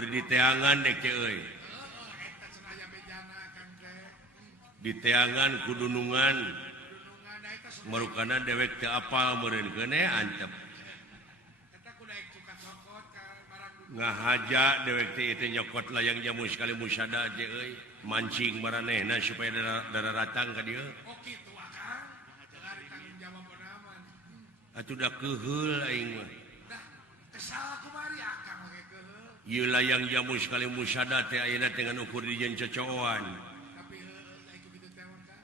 di teangan dek di teangan kudunungan merupakan dewek ke apa meureun kene antep ngahaja dewek teh itu nyokot layang jamu sekali musada aja mancing maranehna supaya darah ratang ka dieu atuh da keheul aing mah ieu layang jamu sekali musada teh ayeuna dengan ukur dijieun cocoan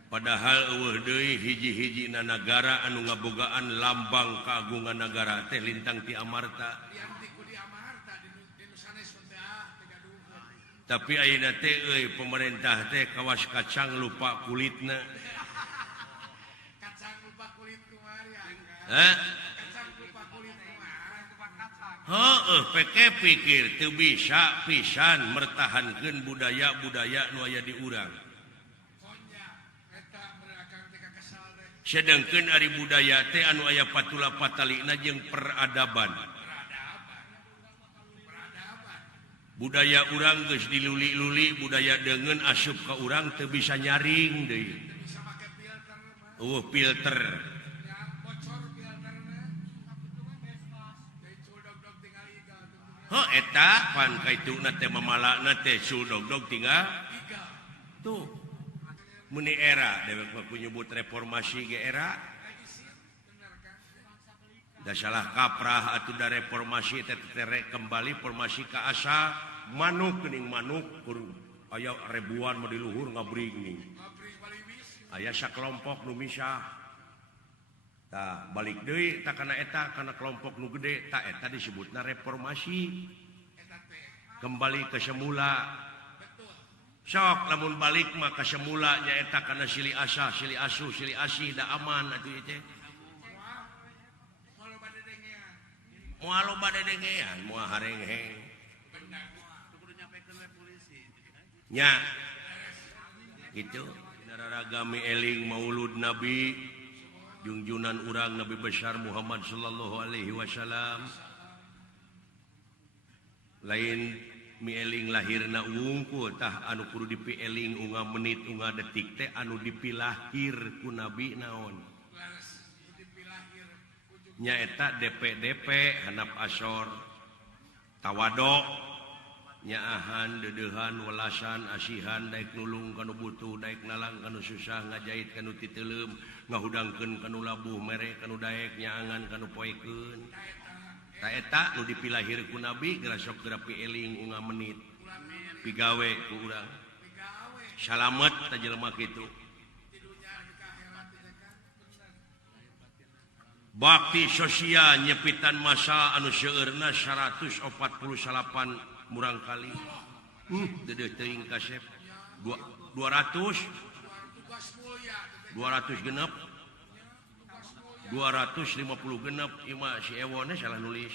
padahal eueuh deui hiji-hijina nagara anu ngabogaan lambang kagungan nagara teh lintang ti Amarta tapi ayeuna teh pemerintah teh kawas kacang lupa kulitna kacang lupa kulit kumari kacang lupa kulit kumari peke pikir teu bisa pisan mertahankeun budaya-budaya nu aya di urang sedengkeun ari budaya teh anu aya patula patalina jeung peradaban budaya urang geus diluli-luli budaya deungeun asup ka urang teu bisa nyaring deui filter eta pan kaituna teh mamalana teh suldog-dog tinggal tuh muni era dewek mah nyebut reformasi ge era da salah kaprah atuh da reformasi teh kembali formasi ka asal manuk geuning manuk aya ribuan mah di luhur ngabring nih aya sakelompok nu misah tah balik deui tah kana eta kana kelompok nu gede tah eta disebutna reformasi kembali ke semula sok lamun balik mah ka semula nyaeta kana silih asa silih asuh silih asih da aman atuh ieu teh moal loba dedengean moal harengheng nya gitu nararagami eling maulud nabi junjunan urang nabi besar Muhammad sallallahu alaihi wasallam lain mieling lahirna wungkul tah anu kudu dipieling unga menit unga detik teh anu dipilahir ku nabi naon nyaeta DP handap asor tawadok nyaahan dedeuhan welasan asihan daek nulung kanu butuh daek nalang kanu susah ngajait kanu titeuleum ngahudangkeun kanu labuh mere kanu daek nyaangan kanu poekeun ta eta nu dipilahir ku nabi geura sok geura pieling unga menit pigawe ku urang salamet ta jelema kitu bakti sosial nyepitan masa anu seueurna 148 murang kali deudeuh teuing kasep 200 genep 250 genep ima si ewone salah nulis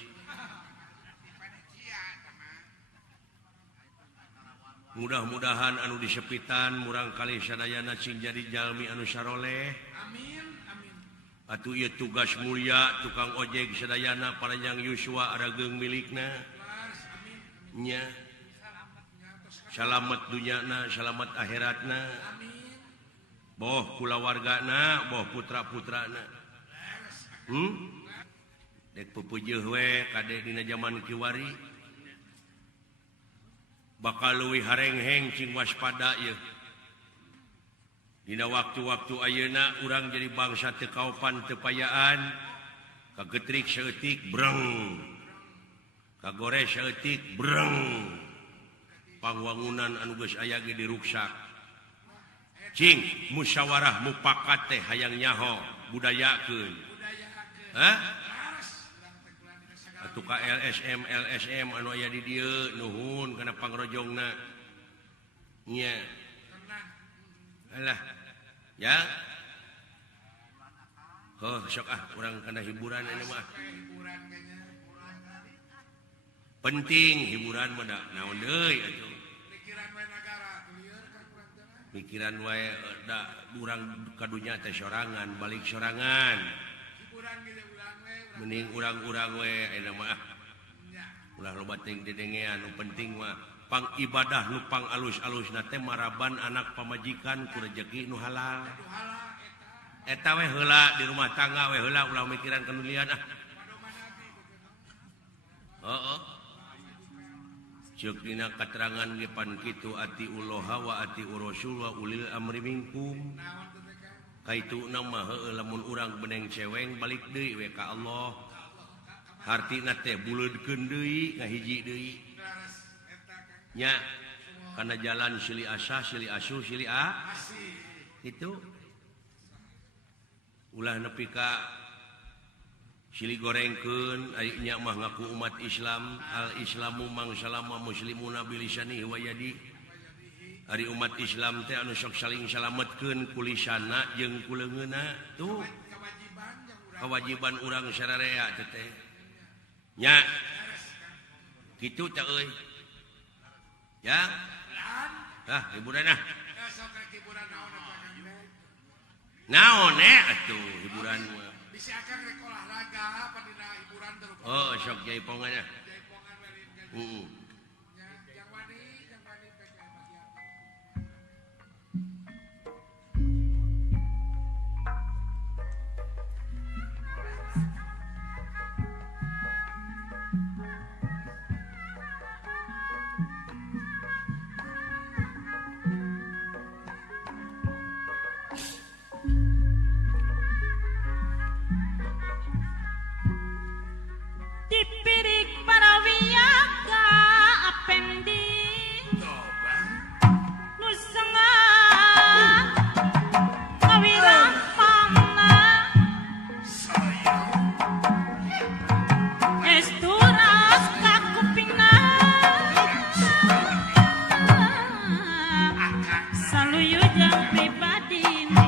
mudah-mudahan anu disepitan murang kali sadayana cing jadi jalmi anu saroleh atuh ieu tugas mulia tukang ojek sadayana paranjang yuswa arageung milikna nya salamet dunyana salamet akhiratna boh kulawargana boh putra-putrana dek pupujeuh we kade dina zaman kiwari bakal leuwih harengheng cing waspada ieu dina waktu-waktu ayeuna urang jadi bangsa teu kaopan teu payaan kagetrik saeutik breng kagore saeutik breng pangwangunan anu geus aya ge diruksak cing musyawarah mupakat teh hayang nyaho budayakeun atuh ka LSM anu aya di dieu nuhun kana pangrojongna nya alah ya sok urang kana hiburan ini mah penting hiburan mah naon deui atuh pikiran wae da urang kadunya teh sorangan balik sorangan mending urang-urang we ayeuna mah ulah loba dedengean nu penting mah pang ibadah nu pang alus-alus teh maraban anak pamajikan ku rezeki nu halal eta we heula di rumah tangga we heula ulah mikiran kana lian heeh ceuk dina katerangan ge pan kitu ati uloha wa ati rasul wa ulil amri minkum kaituna mah heueuh lamun urang beneng ceweng balik deui we ka Allah hartina teh buleudkeun deui ngahiji deui nya kana jalan silih asa silih asuh silih itu ulah nepi ka silih gorengkeun ari nya mah ngaku umat Islam al islamu mangsalama muslimuna bilisanihi wa yadi ari umat Islam teh anu sok saling salametkeun ku lisanna jeung ku leungeunna tuh kewajiban urang sararea teh nya kitu teh euy ya hiburan naon atuh hiburan bisa akan rek olahraga apa dina hiburan terus sok jaipongannya yang wani PKM Dipirik para wiyaga apendi nusanga kawirang pamna esturas kakupingna saluyujang pribadina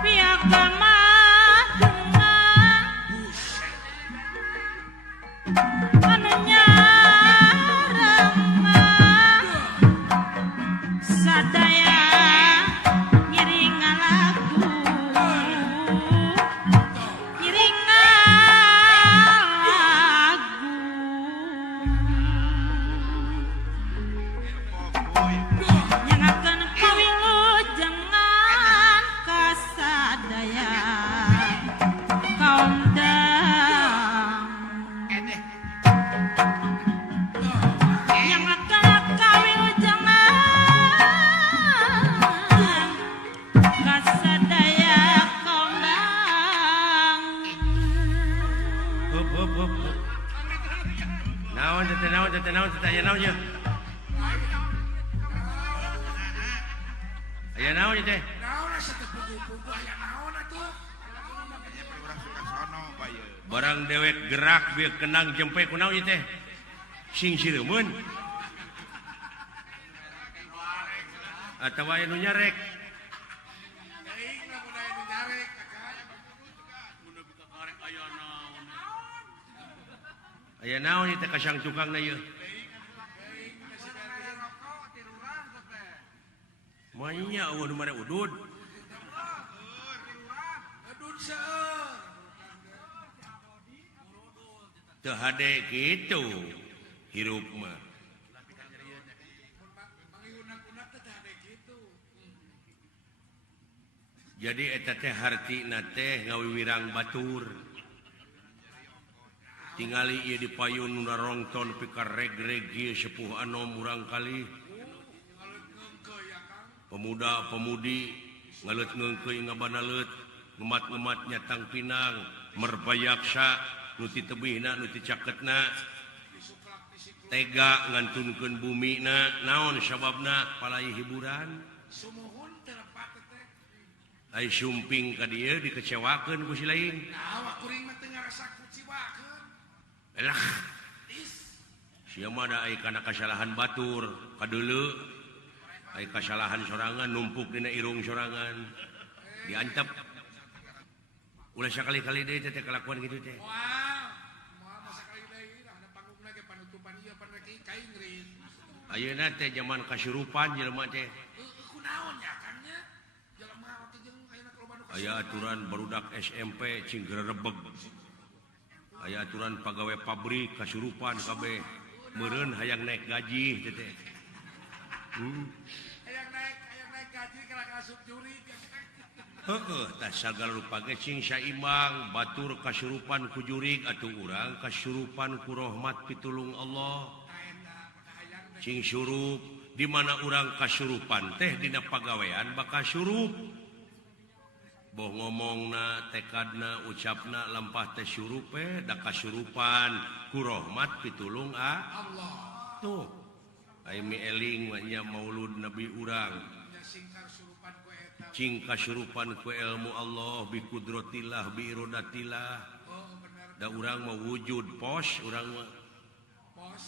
piagama anu nyarang sadaya ngiringa lagu nyangakeun kawilujengan kasadaya kaum dang nyangakeun kawilujengan kasadaya kaum dang Hup. Naon teh aya naon ye? Aya naon teh? naon asa teh pugu-pugu aya naon atuh Barang dewek gerak bieu kenang jempe kunaon teh? Sing sireumeun. Atawa aya nu nyarek. teuing lamun aya nu nyarek Aya naon teh kasang tukangna ye? Manya eueuh nu mare udud. edun seueur Teu hade kitu hirup mah. mangiunak-unak teh ada gitu Jadi eta teh hartina teh ngawiwirang batur. Tingali ieu dipayun nu narongton pikareg-reg ieu sepuh anom urang kali. Pemuda-pemudi ngalet ngeungkeuy ngabanalet ngemat-ngemat nyatang pinang merbayaksa nu ti tebihna nu ti caketna tega ngantunkeun bumina naon sababna palai hiburan sumuhun terepat teh ai sumping ka dieu dikecewakeun ku si lain nah kuring mah teu ngarasa kuciwakeun elah sia mah da ai kana kasalahan batur kadeuleu ai kasalahan sorangan numpuk dina irung sorangan diancap ulah sakali-kali deui teh kelakuan kitu teh wah moal masa kali deui ada panggungna ge panutupan ieu pan rek kain geuris ayeuna teh zaman kasurupan jelema teh kunaon ya kan nya jelema teh jeung ayeuna loba nu aya aturan barudak SMP cing gerebeg aya aturan pegawai pabrik kasurupan kabeh meureun hayang naik gaji teh Hayang naik gaji kala kasup juri. heeh tah sagala rupa ge cing saimbang batur kasurupan ku jurig atuh urang kasurupan ku rahmat pitulung Allah cing surup di mana urang kasurupan teh dina pagawean bakal surup boh ngomongna tekadna ucapna lampah teh surup da kasurupan ku rahmat pitulung Allah. tuh ai mi eling nya maulud nabi urang Nya singkar surupan ku eta. cing kasurupan ku ilmu Allah bi kudratillah bi iradatillah Oh bener. da urang mah wujud pos urang mah Bos.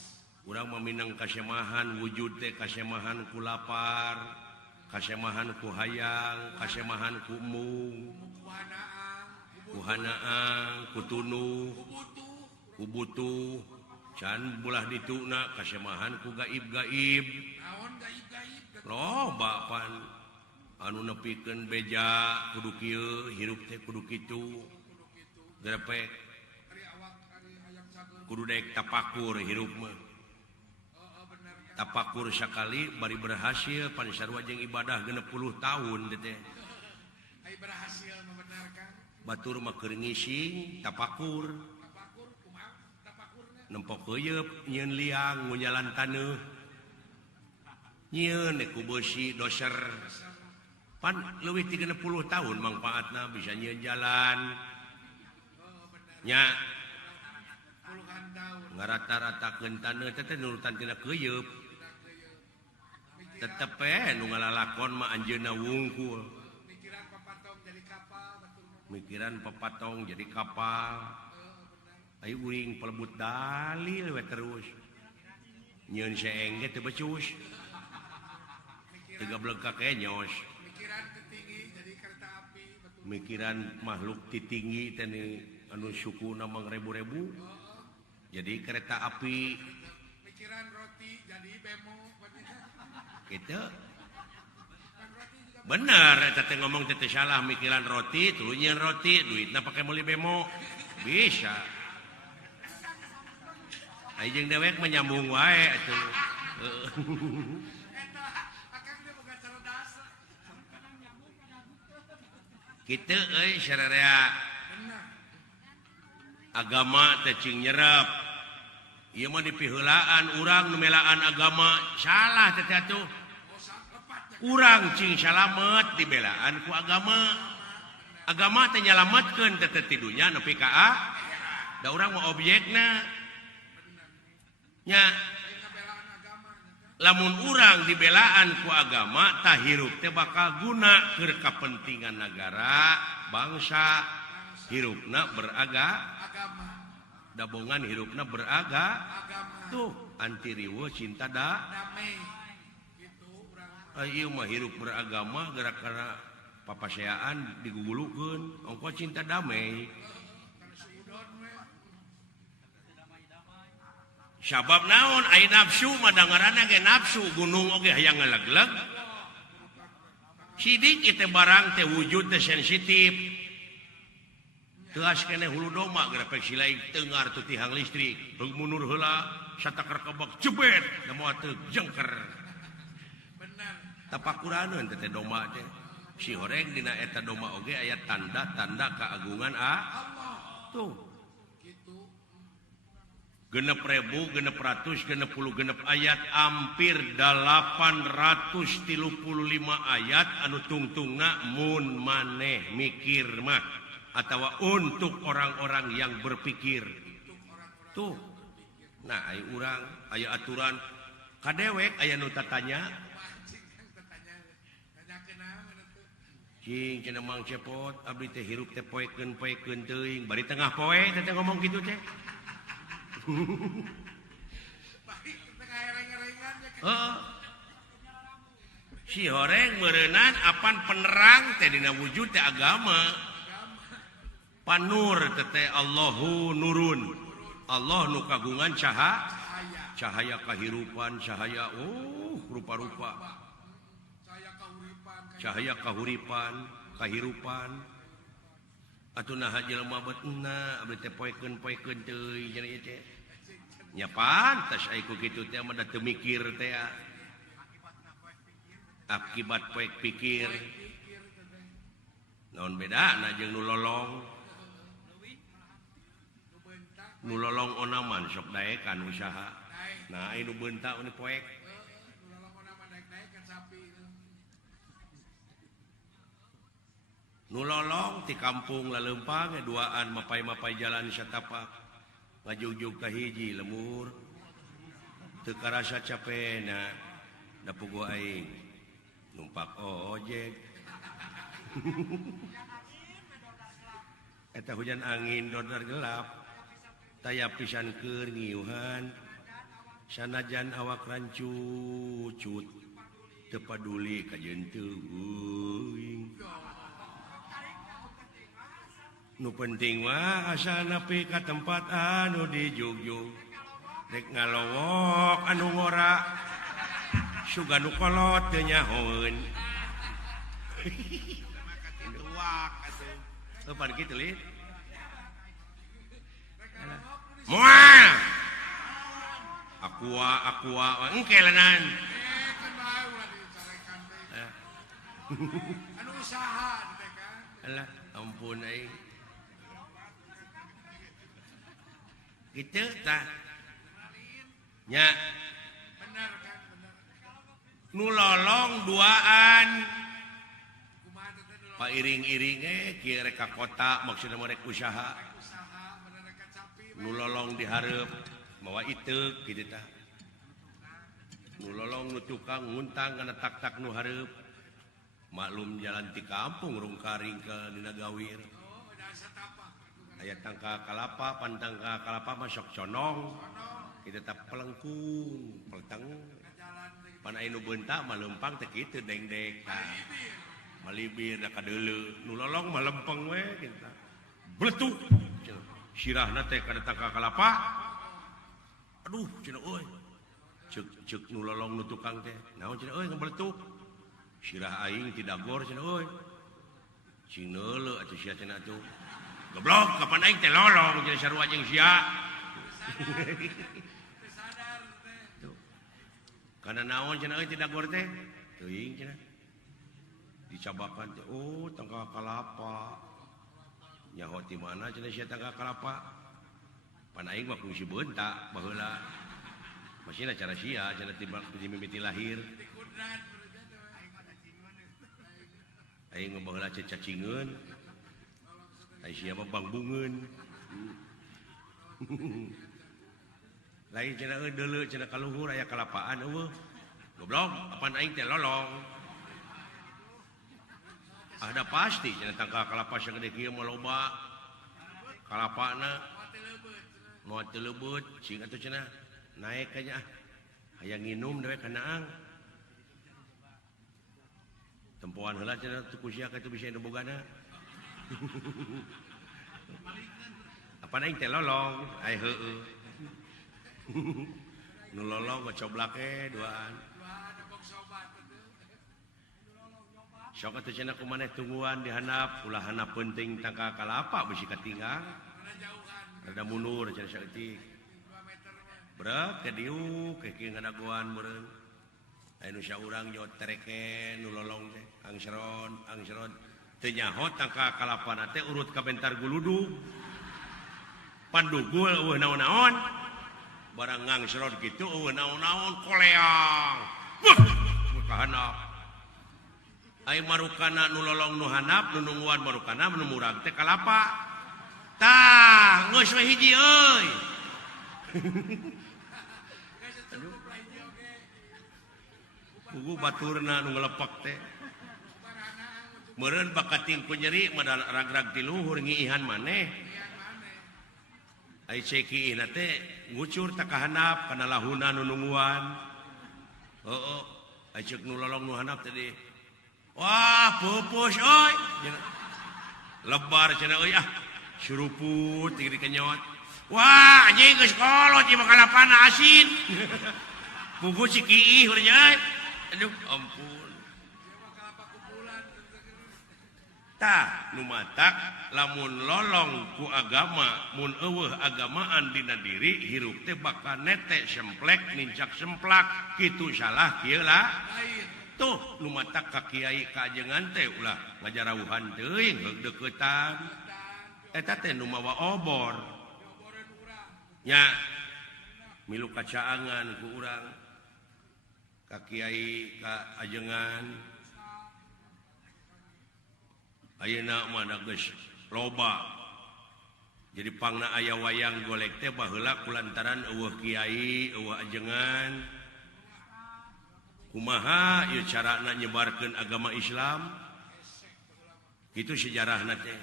urang mah minang kasemahan wujud teh kasemahan ku lapar kasemahan ku hayang kasemahan ku mung ku hanaang ku tunuh ku butuh can bulah dituna kasemahan ku gaib-gaib Naon gaib-gaib. loba pan anu nepikeun beja kudu kieu hirup teh kudu kitu grepek Ari awak ari hayang sageun. kudu daek tapakur hirup mah tapakur sakali bari berhasil pan sarua jeung ibadah 60 tahun teh Ai berhasil membenarkan. batur mah keur ngising tapakur Tapakur kumaha tapakurna? nempok heuyeub nyieun liang ngunyalan taneuh nyieun ku beusi doser pan leuwih ti 60 tahun mangpaatna bisa nyieun jalan nya Puluhan tahun. ngarata-ratakeun taneuh teh nurutan tina heuyeub tetep nu ngalalakon mah anjeunna wungkul Pikiran papatong jadi kapal batur mah. mikiran pepatong jadi kapal ai uring pelebut dalil we terus nyieun seeng ge teu becus tiga blegak ke nyos Pikiran ketinggi jadi kereta api batur. mikiran makhluk titinggi teh anu sukuna mangrebu-rebu jadi kereta api Pikiran roti jadi bemo batur. gitu Kan roti juga bener eta teh ngomong teh teu salah mikiran roti tuluy nyieun roti duitna pake meuli bemo bisa ai jeung dewek mah nyambung wae atuh eta akang dia boga cerdas. kitu euy sararea Benar. agama teh cing nyerep ieu mah dipiheulaan urang nu melaan agama salah teh atuh Bosan lepat ya. urang cing salamet dibelaan ku agama teh nyalametkeun teh tidunya nepi ka da urang mah objekna nya Ayo ngabelaan agama nya. lamun urang dibelaan ku agama tah hirup teh bakal guna keur kapentingan negara bangsa hirupna Agama. dabongan hirupna beraga Agama. tuh anti riweuh cinta da Damai. Gitu urang. ieu mah hirup beragama gara-gara papaseaan digugulukeun ongko cinta damai Kana suudon we. sabab naon ai nafsu mah dangaranna ge nafsu gunung oge hayang ngalegleg sidik teh barang teh wujud teh sensitif teu kene hulu domba grepek silaing teungar tu tihang listrik beug mundur heula satakar kebak jebet da moal teu jengker Benar. tapakuraneun teh domba teh si horeng dina eta domba oge aya tanda-tanda keagungan tuh Gitu. 6.000, 600, 60 ayat hampir 835 ayat anu tungtungna mun maneh mikir mah atawa untuk orang-orang yang berpikir tuh nah aya urang aya aturan kadewek aya nu tatanya Pancing kan bertanya. Tanyakeun naon atuh. cing cenah mang cepot abdi teh hirup teh poekeun teuing bari tengah poe teh ngomong kitu teh Baik tengah ereng-erengan ya. heeh si horeng meureunnan apan penerang teh dina wujud teh agama panur teh Allahu nurun Allah nu kagungan cahaya kahirupan cahaya rupa-rupa Saya kahuripan. cahaya kahuripan kahirupan atuh naha jelema betna abdi teh poekeun teuy cenah ieu teh nya pantas ai ku kitu teh mah da teu mikir teh akibat poek pikir naon bedana jeung nu lolong onaman sok daekan usaha nah anu beuntak nu poek nu lolong ti kampung laleumpang duaan mapai-mapai jalan satapak ngajugjug ka hiji lemur teu karasa capena da puguh aing numpak ojek eta hujan angin dodar gelap taya pisan keur ngiuhan sanajan awak rancucut teu paduli ka jeunteung nu penting mah asal nepi ka tempat anu dijugjug rek ngalowok anu ngora suga nu kolot teu nyahoeun duak atuh pan kitu lih moal aqua engke lenan anu usaha teh kan alah ampun aing kitu tah nya bener kan bener nu lolong duaan kumaha teh dulu pairing-iring kieu rek ka kota maksudna mah rek usaha usaha bener ka capi nu lolong dihareup mawa iteuk kitu tah nu lolong nu tukang nguntang kana tak-tak nu hareup maklum jalan ti kampung rungkaring ke dina gawir oh udah satapa aya tangka kalapa pantangka kalapa mah sok conong kitu tah pelengkung pelteng jalan pan aya nu beuntak mah leumpang teh kitu dengdek tah malibir da kadeuleu nu lolong mah lempeng we kitu tah bletuk sirahna teh kada tangka kalapa aduh cenah euy ceuk nu lolong nu tukang teh naon cenah euy ngabeletuk sirah aing ti dagor cenah euy cing neuleuh atuh sia cenah atuh goblok kapan aing teh lolong cenah sarua jeung sia sadar teh kana naon cenah euy ti dagor teh teuing cenah dicabakan teh oh tangka kalapa nyaho ti mana cenah sia tangka kalapa pan aing mah kungsi beuntak baheula masihna cara sia cenah ti mimiti lahir kudrat aing baheula cacingeun ai sia mah bangbungeun lain cenah deuleu cenah kaluhur aya kalapaan eueuh goblok apan aing teh lolong ada pasti cenah tangka kalapa sagede kieu mah loba kalapana moal teu leubeut cing atuh cenah naek ka nya hayang nginum dewe kana ang tempoan heula cenah teu kusia ka teu bisa anu bogana apan aing teh lolong ai heueuh nu lolong ngocoblak duaan ada box obat sok atuh cenah kumaneh tungguan di handap ulah handap penting tangka kalapa bisi katinggal ada jauhan rada mundur cenah saeutik 2 meter mah berat ke diuk ke kieu ngadaguan meureun aya nu saurang jot tereken nu lolong teh angsron teu nyaho tangka kalapana teh urut ka bentar guludug pandugul eueuh naon-naon barang ngangsron kitu eueuh naon-naon koleang wah ka handap ai marukana nu lolong nu handap nu nungguan marukana nu murag teh kalapa tah geus we hiji euy pugu baturna nu ngelepak teh meureun bakat tingku nyeri modal ragrag di luhur ngiihan maneh ai ceki na teh ngucur ta ka handap kana lahuna nu nungguan heuh ai ceuk nu lolong nu handap tadi wah pupus euy lebar cenah euy suruput tinggi dikenyot wah anjing geus kolot ieu mah kalapana asin pugu cikiih urang euy aduh ampun tah nu matak lamun lolong ku agama mun eueuh agamaan dina diri hirup teh bakal nete semplek nincak semplak kitu salah kieu lah tuh nu matak ka kiai kajengan teh ulah ngajarauhan teuing deukeutan eta teh nu mawa obor nya milu kacaangan ku urang ka kiai ka ajengan ayeuna mah geus loba jadi pangna aya wayang golek teh baheula kulantaran eueuh kiai eueuh ajengan kumaha ieu carana nyebarkeun agama Islam kitu sejarahna teh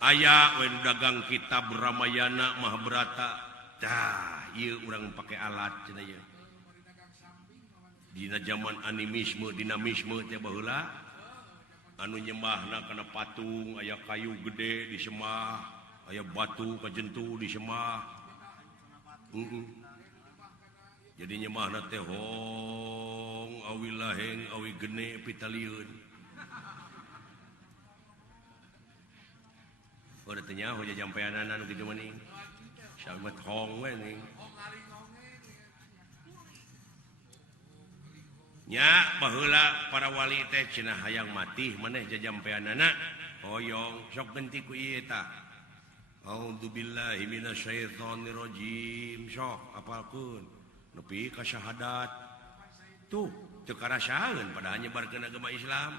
aya we dagang kitab Ramayana Mahabharata tah ieu urang pake alat cenah ieu dina zaman animisme dinamisme teh baheula anu nyembahna kana patung aya kayu gede disembah aya batu kajentu disembah jadi nyembahna teh hong awi laheng awi gene pitalieun ora teh nyaho jajampeanan anu kitu mah ning samet hong we ning nya baheula para wali teh cenah hayang mati maneh jajampeanana hoyong sok genti ku ieu tah a'udzubillahi minasyaitonirrajim sok apalkeun nepi ka syahadat tuh teu karasaeun padahal nyebarkeun agama Islam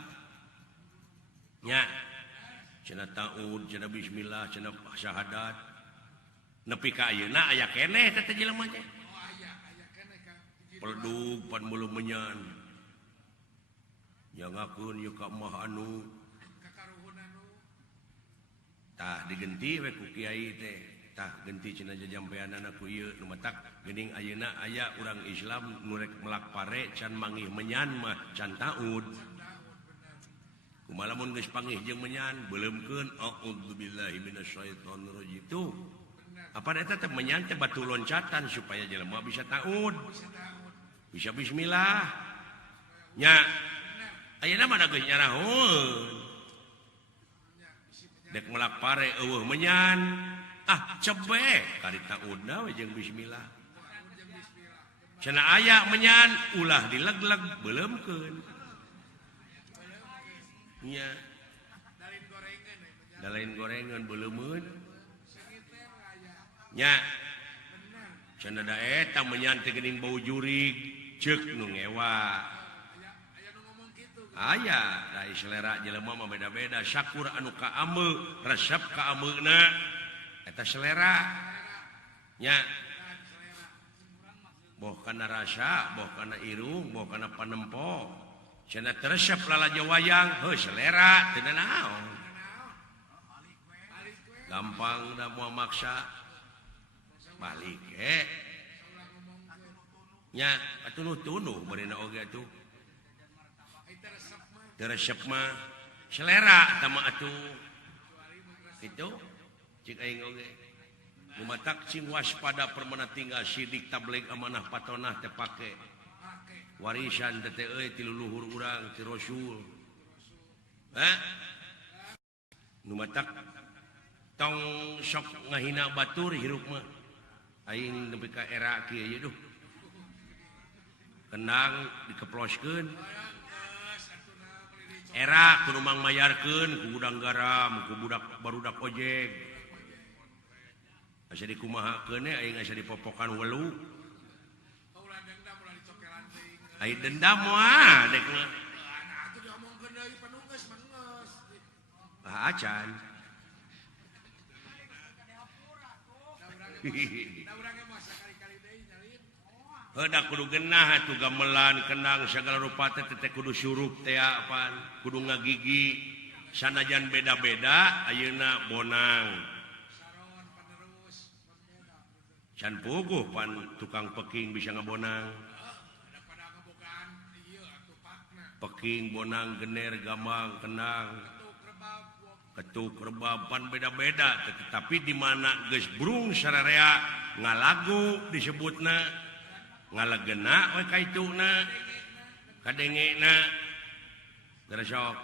nya cenah taud cenah bismillah cenah syahadat nepi ka ayeuna aya keneh teh jelema teh pelduk pan mulu menyan jangakeun ieu ka mah anu tah digenti we ku kiai teh tah genti cenah jajampeanana ku ieu nu matak geuning ayeuna aya urang Islam nu rek melak pare can manggih menyan mah can taud kumaha lamun geus panggih jeung menyan beuleumkeun a'udzubillahi minasyaitonirrajim tuh apa eta teh menyan teh batu loncatan supaya jelema bisa taud bisa bismillah nya ayeuna mah geus nyarahun dek melak pare eueuh menyan cebek kari taudna we jeung bismillah cenah aya menyan ulah dilegleg beuleumkeun nya dalain gorengan beuleumeun nya cenah da eta menyan teh geuning bau jurig ceuk nu ngewa aya da selera jelema mah beda-beda syakur anu ka ameu resep ka ameuna eta selera nya boh kana rasa boh kana irung boh kana panempo cenah resep lalajo wayang heuh selera teu naon gampang da moal maksa balik nya atunuh-tunuh beurina oge atuh teu resep mah selera tama atuh kitu cik aing oge nu matak cing waspada permana tinggal sidik tabligh amanah patonah teh pake warisan teh euy ti leluhur urang ti rasul nu matak tong sok ngahina batur hirup mah aing nepi ka era kieu duh kendang dikeploskeun era kudu mang mayarkeun ku gudang garam ku budak barudak ojek asa dikumahakeun aing asa dipopokan welu ai dendam mah dek mah atuh diomongkeun deui panunggeus mah geus acan hendak kudu genah atuh gamelan kenang sagala rupa teh kudu syurup teh apaan kudu ngagigi sanajan beda-beda ayeuna bonang can puguh pan tukang peking bisa ngabonang peking bonang gener gamang kenang ketuk rebab pan beda-beda tetapi di mana geus brung sararea ngalagu disebutna ngalegena we kaituna kadengena gara sok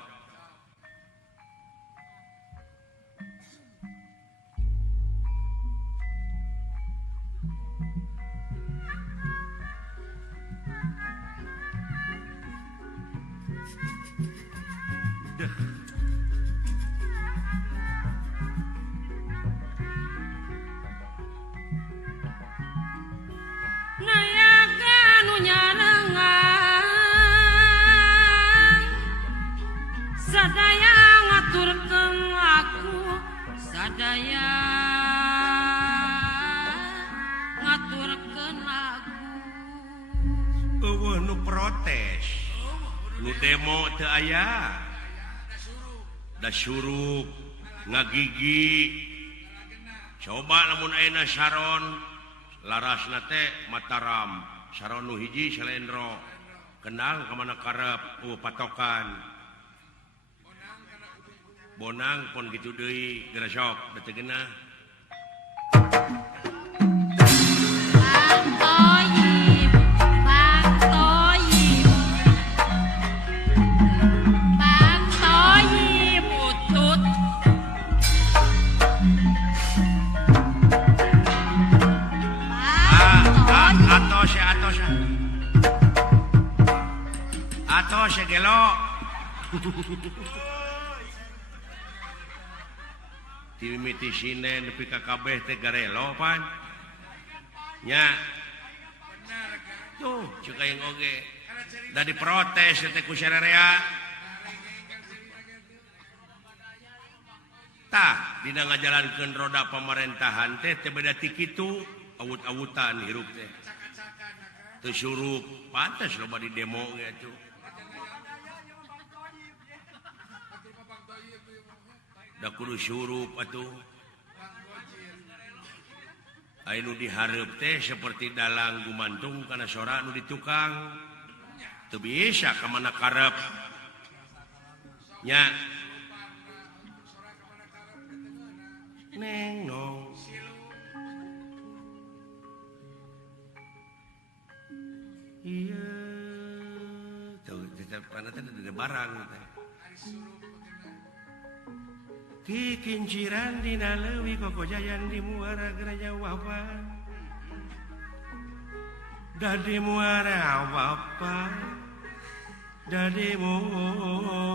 deh. nayaga nu nyarengang sadaya ngaturkeun aku sadaya ngaturkeun aku Eueuh nu protes. Nu demo teu aya. Da syuruk ngagigi. Coba lamun ayeuna Saron larasna teh Mataram, Saron nu hiji Salendro. Kendang ka mana karep patokan. Bonang pon kitu deui geura sok da teu geunah. Bang Toyib Bang Toyib Bang Toyib utut Bang Toyib Atos ya gelo. Timiti sinen nepi ka kabeh teh garelo pan. Nya. Tuh, ceuk aing oge. Da diprotes teh ku sararea. Tah, dina ngajalankeun roda pemerintahan teh beda ti kitu, awut-awutan hirup teh. Teu syurup, pantes loba di demo ge atuh. Da kudu syurup atuh. Anu dihareup teh seperti dalang gumantung kana sora nu ditukang. Teu bisa ka mana karep. Nya. Neng nong. Iya. Tuh, tetepana teh ada barang teh. Ki kinciran dina leuwih kokojayan di muara geraja wapan. Da di muara wapan. Da di muara